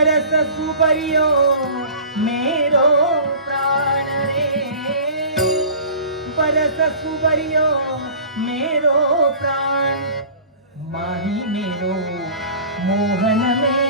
सुबरियो मेरो प्राण मानी मेरो मोहन रे।